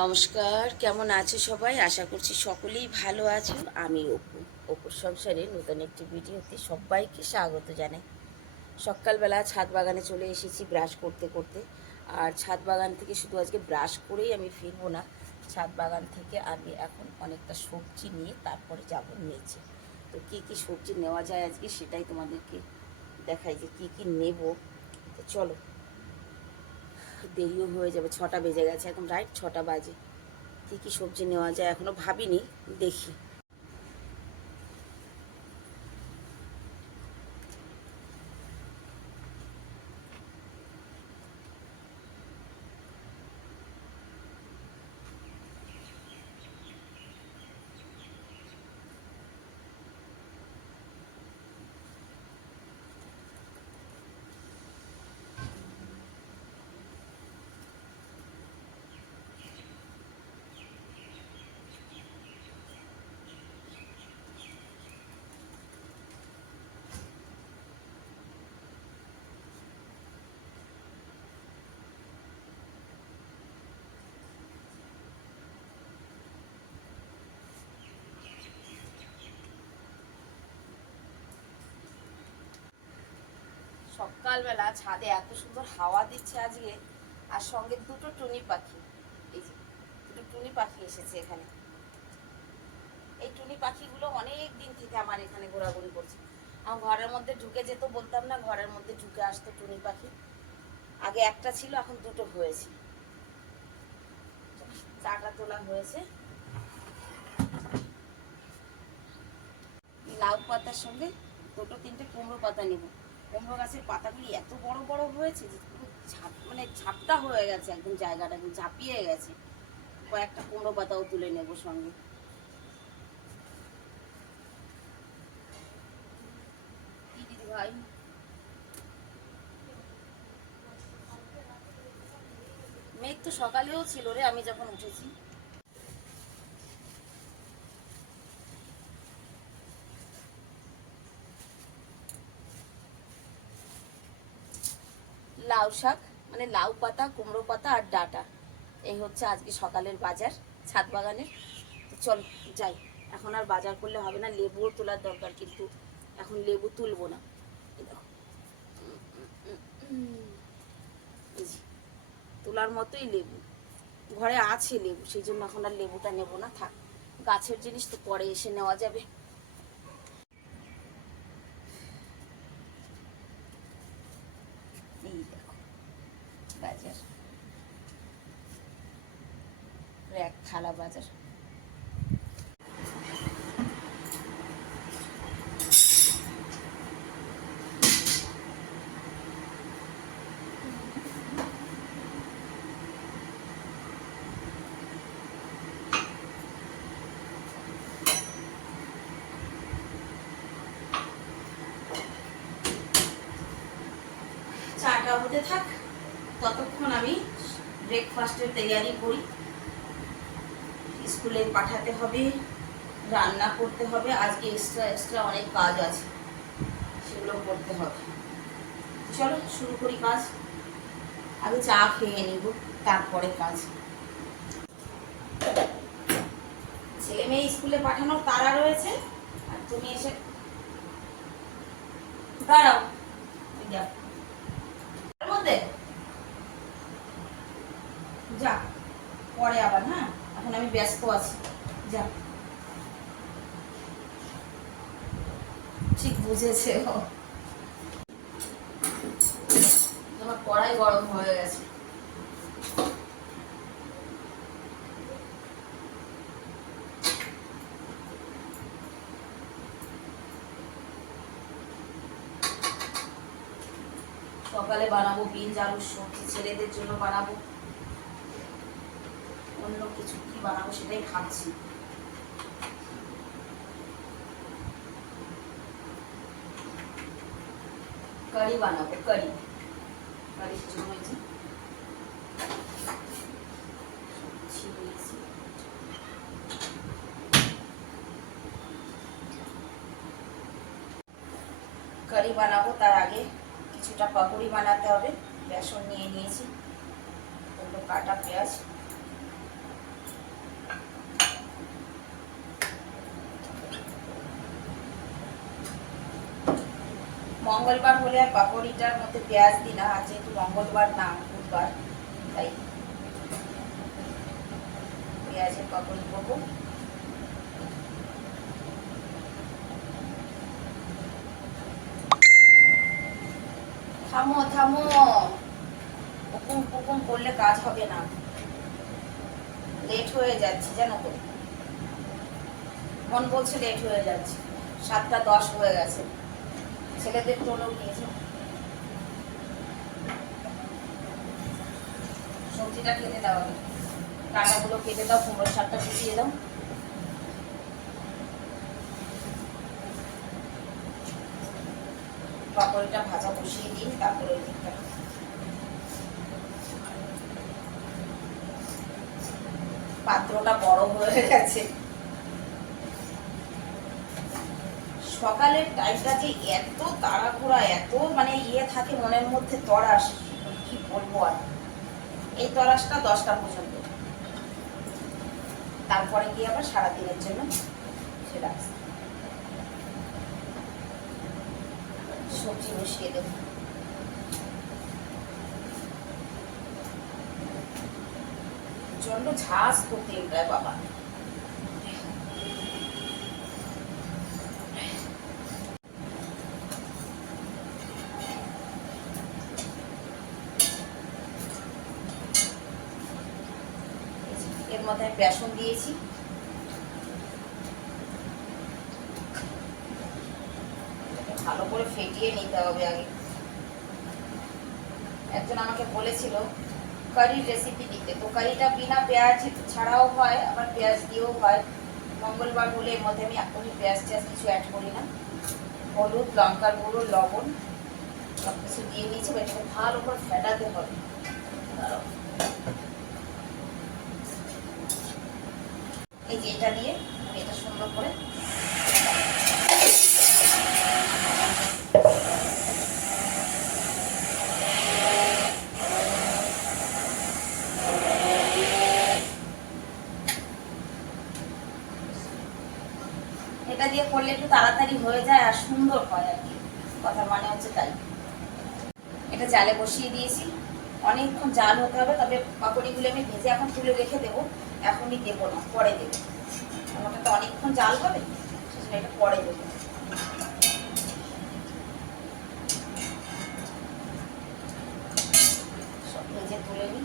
নমস্কার, কেমন আছো সবাই? আশা করছি সকলেই ভালো আছো। আমি অপুর সংসারে নতুন একটি ভিডিওতে সবাইকে স্বাগত জানাই। সকালবেলা ছাদ বাগানে চলে এসেছি ব্রাশ করতে করতে। আর ছাদ বাগান থেকে শুধু আজকে ব্রাশ করেই আমি ফিরবো না, ছাদ বাগান থেকে আমি এখন অনেকটা সবজি নিয়ে তারপরে যাব নিচে। তো কী কী সবজি নেওয়া যায় আজকে সেটাই তোমাদেরকে দেখাই যে কী কী নেব। তো চলো, দেরিও হয়ে যাবে, 6টা বেজে গেছে, এখন রাইট 6টা বাজে। কী কী সবজি নেওয়া যায় এখনও ভাবিনি, দেখি। সকালবেলা ছাদে এত সুন্দর হাওয়া দিচ্ছে আজকে, আর সঙ্গে দুটো টুনি পাখি। এই যে দুটো টুনি পাখি এসেছে এখানে। এই টুনি পাখিগুলো অনেক দিন থেকে আমার এখানে ঘোরাঘুরি করছে। আমার ঘরের মধ্যে ঢুকে যেত, বলতাম না, ঘরের মধ্যে ঢুকে আসতো টুনি পাখি। আগে একটা ছিল, এখন দুটো হয়েছে। চাটা তোলা হয়েছে। লাউ পাতার সঙ্গে দুটো তিনটে কুমড়ো পাতা নেব। কুমড়ো গাছের পাতাগুলি এত বড় বড় হয়েছে যে পুরো মানে ঝাপটা হয়ে গেছে, একদম জায়গাটা একদম ঝাঁপিয়ে গেছে। কয়েকটা কুমড়ো পাতাও তুলে নেব সঙ্গে। কি দিদি ভাই, মেঘ তো সকালেও ছিল রে, আমি যখন উঠেছি। লাউ শাক মানে লাউ পাতা, কুমড়ো পাতা আর ডাঁটা, এই হচ্ছে আজকে সকালের বাজার ছাদ বাগানের। তো চল যাই, এখন আর বাজার করলে হবে না। লেবুও তোলার দরকার, কিন্তু এখন লেবু তুলবো না। এই দেখো, এই যে তোলার মতোই লেবু ঘরে আছে, লেবু, সেই জন্য এখন আর লেবুটা নেব না, থাক। গাছের জিনিস তো পরে এসে নেওয়া যাবে। এই দেখো বাজার, এক থালা বাজার। চাটা হতে থাক, ততক্ষণ আমি ব্রেকফাস্টের তৈয়ারি করি। স্কুলে পাঠাতে হবে, রান্না করতে হবে, আজকে এক্সট্রা এক্সট্রা অনেক কাজ আছে, সেগুলো করতে হবে। চলো শুরু করি কাজ। আগে চা খেয়ে নিব, তারপরে কাজ। ছেলে মেয়ে স্কুলে পাঠানোর তাড়া রয়েছে, আর তুমি এসে দাঁড়াও। মধ্যে যা, পরে আবার, হ্যাঁ, এখন আমি ব্যস্ত আছি, যা। ঠিক বুঝেছে ও, আমার কড়াই গরম হয়ে গেছে। সকালে বানাবো বিনস আলুর সবজি, ছেলেদের জন্য বানাবো, অন্য কিছু কি বানাবো সেটাই ভাবছি। কারি বানাবো, কারি, কারির জন্য কারি বানাবো, তার আগে কিছুটা পাকোড়ি বানাতে হবে। বেসন নিয়ে নিয়েছি, ওগুলো কাটা পেঁয়াজ, মঙ্গলবার হলে আর পাকোড়িটার মধ্যে পেঁয়াজ দিই না, আর যেহেতু মঙ্গলবার না বুধবার, তাই পেঁয়াজের পাকোড়ি করবো। থামো থামো, হুকুম হুকুম করলে কাজ হবে না, লেট হয়ে যাচ্ছে জানো তো, মন বলছে লেট হয়ে যাচ্ছে, 7:10 হয়ে গেছে, ছেলেদের টোলো নিয়েছে। সবজিটা কেটে দাও, ডাঁটাগুলো কেটে দাও, কুমড়োর শাকটা কুচিয়ে দাও। পাকোড়িটা ভাজা বসিয়ে দিই, তারপরে ওই দিকটা পাত্রটা বড় হয়ে গেছে। সকালের টাইমটা যে এত তাড়াহুড়া, এত মানে থাকে মনের মধ্যে তরাস, কি বলবো আর। এই তরাসটা 10টা পর্যন্ত, তারপরে গিয়ে আবার সারাদিনের জন্য সেটা সবজি বসিয়ে দেবো। প্রচন্ড ঝাঁজ করতে উঠায় বাবা। এর মধ্যে আমি বেসন দিয়েছি, ভালো করে ফেটিয়ে নিতে হবে আগে। একজন আমাকে বলেছিল কারির রেসিপি দিতে, তো কারিটা বিনা পেঁয়াজ ছাড়াও হয়, আবার পেঁয়াজ দিয়েও হয়। মঙ্গলবার বলে এর মধ্যে আমি এখনই পেঁয়াজ টেয়াজ কিছু অ্যাড করি না। হলুদ, লঙ্কার গুঁড়ো, লবণ সব কিছু দিয়ে দিয়েছি, এটাকে ভালো করে ফেটাতে হবে। এই যে এটা দিয়ে এটা সুন্দর করে এটা দিয়ে করলে একটু তাড়াতাড়ি হয়ে যায় আর সুন্দর হয় আর কি, কথার মানে হচ্ছে তাই। এটা জালে বসিয়ে দিয়েছি, অনেকক্ষণ জাল হতে হবে, তবে পাকোড়িগুলো আমি ভেজে এখন তুলে রেখে দেবো, এখনই দেবো না, পরে দেবো, ওটা তো অনেকক্ষণ জাল হবে, সেটা এটা পরে দেবো। সব ভেজে তুলে নিই।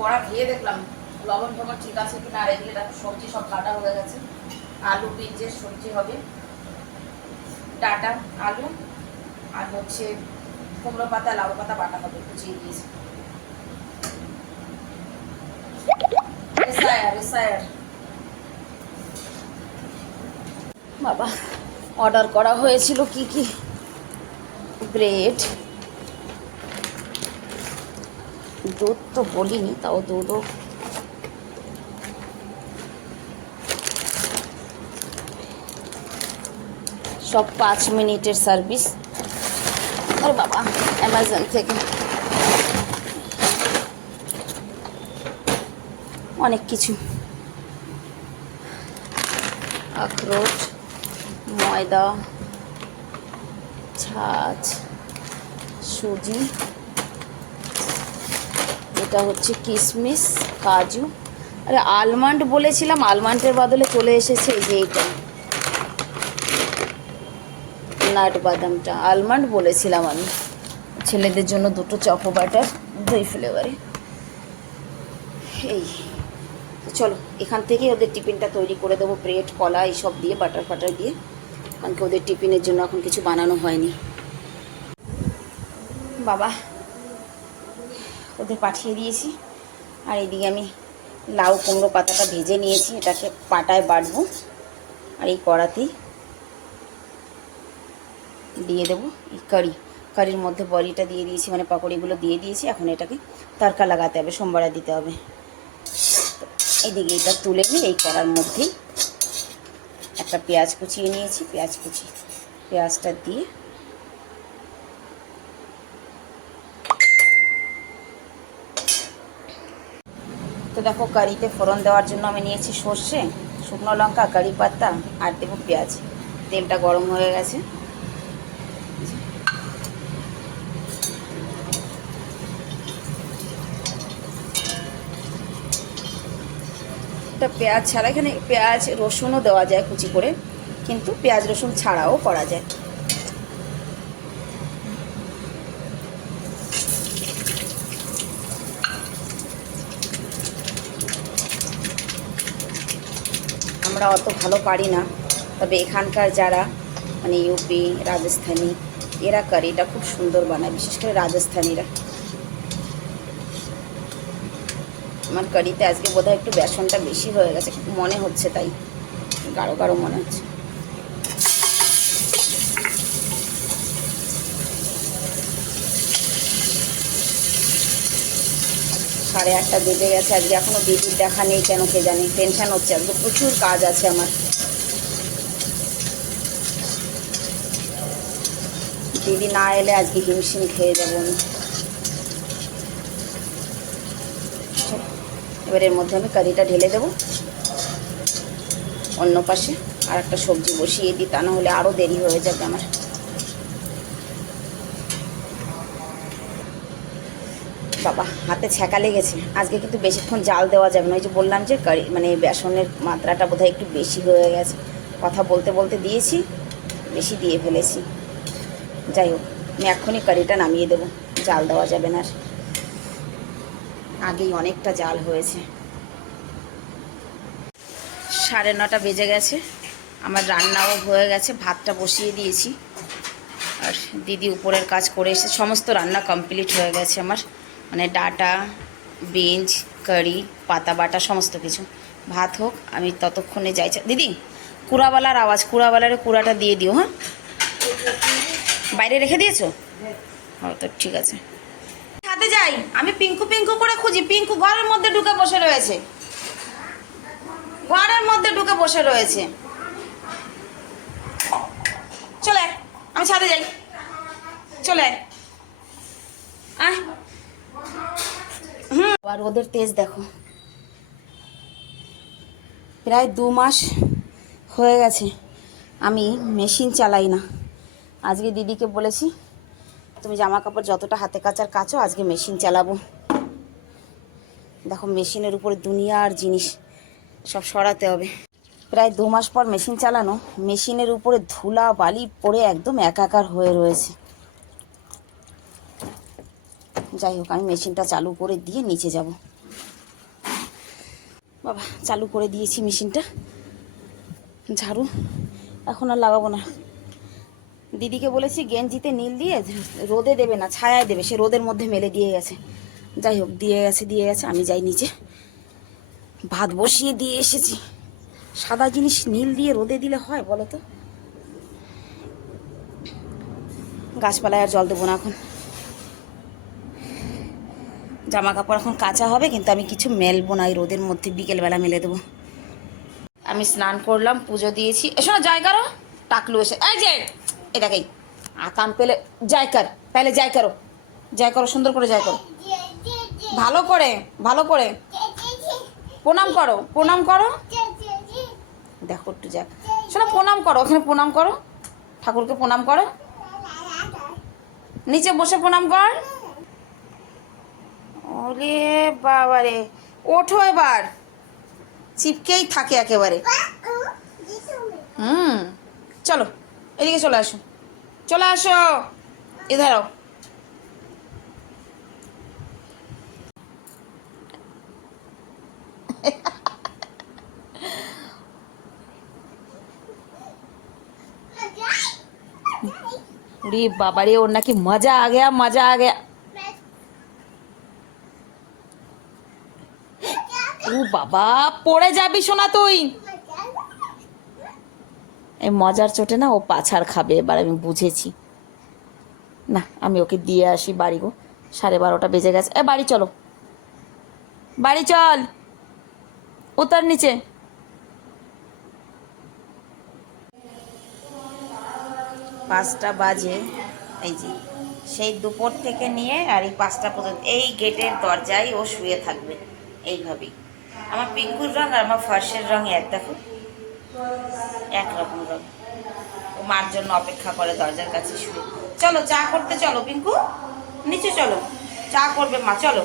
বড়া খেয়ে দেখলাম লবণ টবণ ঠিক আছে কিনা, আর এদিকে দেখো সবজি সব কাটা হয়ে গেছে। আলু বীজের সবজি হবে, ডাটা আলু আর হচ্ছে কুমড়ো পাতা লাউ পাতা বাটা হবে, কুচিয়ে দিয়েছি। বাবা অর্ডার করা হয়েছিল কি কি, ব্রেড, দুধ তো বলিনি, তাও দুধও সব 5 মিনিটের সার্ভিস। আর বাবা অ্যামাজন থেকে অনেক কিছু, আখরোট, ময়দা, ছাঁচ, সুজি, এটা হচ্ছে কিশমিশ, কাজু, আরে আলমন্ড বলেছিলাম, আলমন্ডের বদলে চলে এসেছে এই যে এইটা নাট বাদামটা, আলমন্ড বলেছিলাম আমি। ছেলেদের জন্য 2টো চকো বাটার 2 ফ্লেভারে। এই চলো এখান থেকে ওদের টিফিনটা তৈরি করে দেবো, ব্রেড কলা এইসব দিয়ে বাটার ফাটার দিয়ে, কারণ কি ওদের টিফিনের জন্য এখন কিছু বানানো হয়নি। বাবা ওদের পাঠিয়ে দিয়েছি, আর এইদিকে আমি লাউ কুমড়ো পাতাটা ভেজে নিয়েছি, এটাকে পাটায় বাটবো, আর এই কড়াতেই দিয়ে দেবো এই কারির মধ্যে বড়িটা দিয়ে দিয়েছি, মানে পাকোড়িগুলো দিয়ে দিয়েছি, এখন এটাকে তড়কা লাগাতে হবে, সোমবারে দিতে হবে। এইদিকে এটা তুলে নিয়ে এই কড়ার মধ্যেই একটা পেঁয়াজ কুচিয়ে নিয়েছি, পেঁয়াজটা দিয়ে দেখো কারিতে ফোড়ন দেওয়ার জন্য আমি নিয়েছি সর্ষে, শুকনো লঙ্কা, কারি পাতা আর দেবো পেঁয়াজ। তেলটা গরম হয়ে গেছে। এটা পেঁয়াজ ছাড়া, এখানে পেঁয়াজ রসুনও দেওয়া যায় কুচি করে, কিন্তু পেঁয়াজ রসুন ছাড়াও করা যায়। আমরা অত ভালো পারি না, তবে এখানকার যারা মানে ইউপি, রাজস্থানী, এরা কারিটা খুব সুন্দর বানায়, বিশেষ করে রাজস্থানীরা। আমার কারিতে আজকে বোধহয় একটু বেসনটা বেশি হয়ে গেছে মনে হচ্ছে, তাই গাঢ় গাঢ় মনে হচ্ছে। সাড়ে 8টা বেজে গেছে, আজকে এখনও দিদির দেখা নেই, কেন কে জানি, টেনশান হচ্ছে। আজকে প্রচুর কাজ আছে আমার। দিদি না এলে আজকে হিমশিম খেয়ে যাবো আমি। এবার এর মধ্যে আমি কারিটা ঢেলে দেবো। অন্য পাশে আর একটা সবজি বসিয়ে দিই, তা না হলে আরও দেরি হয়ে যাবে আমার। বাবা হাতে ছ্যাঁকা লেগেছে আজকে, কিন্তু বেশিক্ষণ জাল দেওয়া যাবে না। ওই যে বললাম যে কারি মানে বেসনের মাত্রাটা বোধহয় একটু বেশি হয়ে গেছে, কথা বলতে বলতে দিয়েছি, বেশি দিয়ে ফেলেছি। যাই হোক, আমি এক্ষুনি কারিটা নামিয়ে দেবো, জাল দেওয়া যাবে না আর, আগেই অনেকটা জাল হয়েছে। 9:30 বেজে গেছে, আমার রান্নাও হয়ে গেছে, ভাতটা বসিয়ে দিয়েছি। আর দিদি উপরের কাজ করে এসে সমস্ত রান্না কমপ্লিট হয়ে গেছে আমার, মানে ডাটা, বিনস, কারি, পাতা বাটা সমস্ত কিছু। ভাত হোক, আমি ততক্ষণে যাই। দিদি কুড়াওয়ালার আওয়াজ, কুড়াওয়ালারে কুড়াটা দিয়ে দিও। হ্যাঁ, বাইরে রেখে দিয়েছো? হ্যাঁ, তো ঠিক আছে। হাতে যাই, আমি পিঙ্কু পিঙ্কু করে খুঁজি। পিঙ্কু ঘরের মধ্যে ঢুকে বসে রয়েছে, ঘরের মধ্যে ঢুকে বসে রয়েছে। চলে, আমি ছাদে যাই, চলে আয়। আর ওদের তেজ দেখো, প্রায় 2 মাস হয়ে গেছে আমি মেশিন চালাই না। আজকে দিদিকে বলেছি, তুমি জামা কাপড় যতটা হাতে কাচার কাচো, আজকে মেশিন চালাবো। দেখো মেশিনের উপরে দুনিয়ার জিনিস সব সরাতে হবে। প্রায় 2 মাস পর মেশিন চালানো, মেশিনের উপরে ধুলা বালি পড়ে একদম একাকার হয়ে রয়েছে। যাই হোক, আমি মেশিনটা চালু করে দিয়ে নিচে যাব। বাবা চালু করে দিয়েছি মেশিনটা, ঝাড়ু এখন আর লাগাবো না। দিদিকে বলেছি গেঞ্জিতে নীল দিয়ে রোদে দেবে না, ছায়ায় দেবে, সে রোদের মধ্যে মেলে দিয়ে গেছে। যাই হোক, দিয়ে গেছে। আমি যাই নিচে, ভাত বসিয়ে দিয়ে এসেছি। সাদা জিনিস নীল দিয়ে রোদে দিলে হয় বলো তো? গাছপালায় আর জল দেবো না এখন। জামা কাপড় এখন কাঁচা হবে, কিন্তু আমি কিছু মেলবো না এই রোদের মধ্যে, বিকেলবেলা মেলে দেবো। আমি স্নান করলাম, পুজো দিয়েছি। এসো না, জয় করো। টাকলু এসে, এই যে এটাকেই আকাম পেলে জয় কর, পেলে জয় করো, জয় করো, সুন্দর করে জয় করো, ভালো করে, ভালো করে প্রণাম করো, প্রণাম করো। দেখো একটু যাক, শোনো প্রণাম করো, ওখানে প্রণাম করো, ঠাকুরকে প্রণাম করো, নিচে বসে প্রণাম কর। ওরে বাবা রে, ওঠো এবার, চিপকেই থাকে একেবারে। চলো এদিকে চলে আসো, চলে আসো, এধারও। রে বাবা রে, ওর নাকি মজা আ গেয়া, মজা আ গেয়া। ও বাবা, পড়ে যাবি শোনা তুই। এই মজার চোটে না ও পাছাড় খাবে এবার, আমি বুঝেছি। না, আমি ওকে দিয়ে আসি বাড়ি গো, 12:30 বেজে গেছে। বাড়ি চলো, বাড়ি চল, উত্তর নিচে। 5টা বাজে, এই যে সেই দুপুর থেকে নিয়ে আর এই 5টা পর্যন্ত এই গেটের দরজায় ও শুয়ে থাকবে এইভাবেই। আমার পিঙ্কুর রং আর আমার ফার্সের রং এক, দেখো একরকম রং। ও মার জন্য অপেক্ষা করে দরজার কাছে শুয়ে। চলো চা করতে, চলো পিঙ্কু নিচে চলো, চা করবে মা, চলো।